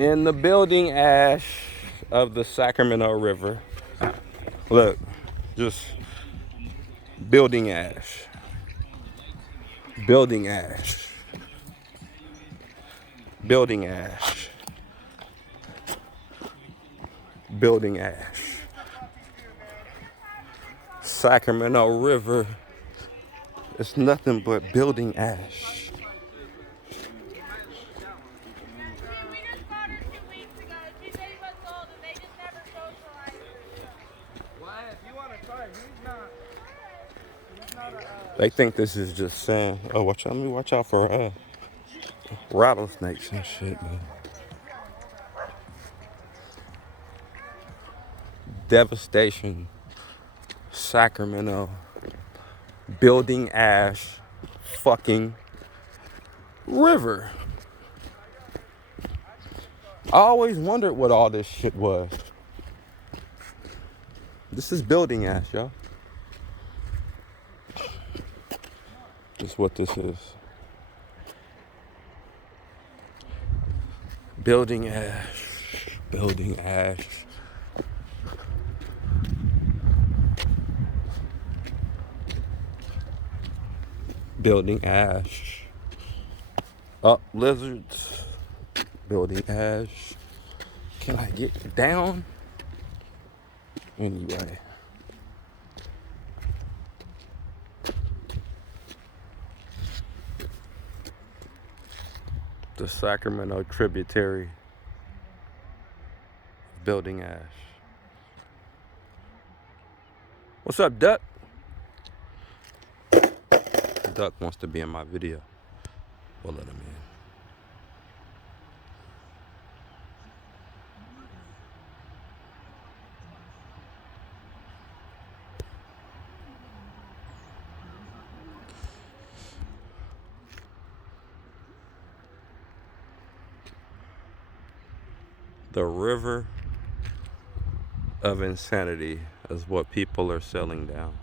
In the building ash of the Sacramento River. Look, just building ash. Building ash. Building ash. Building ash. Sacramento River. It's nothing but building ash. They think this is just saying, oh, watch out, let me watch out for rattlesnakes and shit, man. Devastation, Sacramento, building ash, fucking river. I always wondered what all this shit was. This is building ash, y'all. That's what this is. Building ash. Building ash. Building ash. Up lizards. Building ash. Can I get down? Anyway. The Sacramento tributary. Building ash. What's up, Duck? Duck wants to be in my video. We'll let him in. The river of insanity is what people are selling down.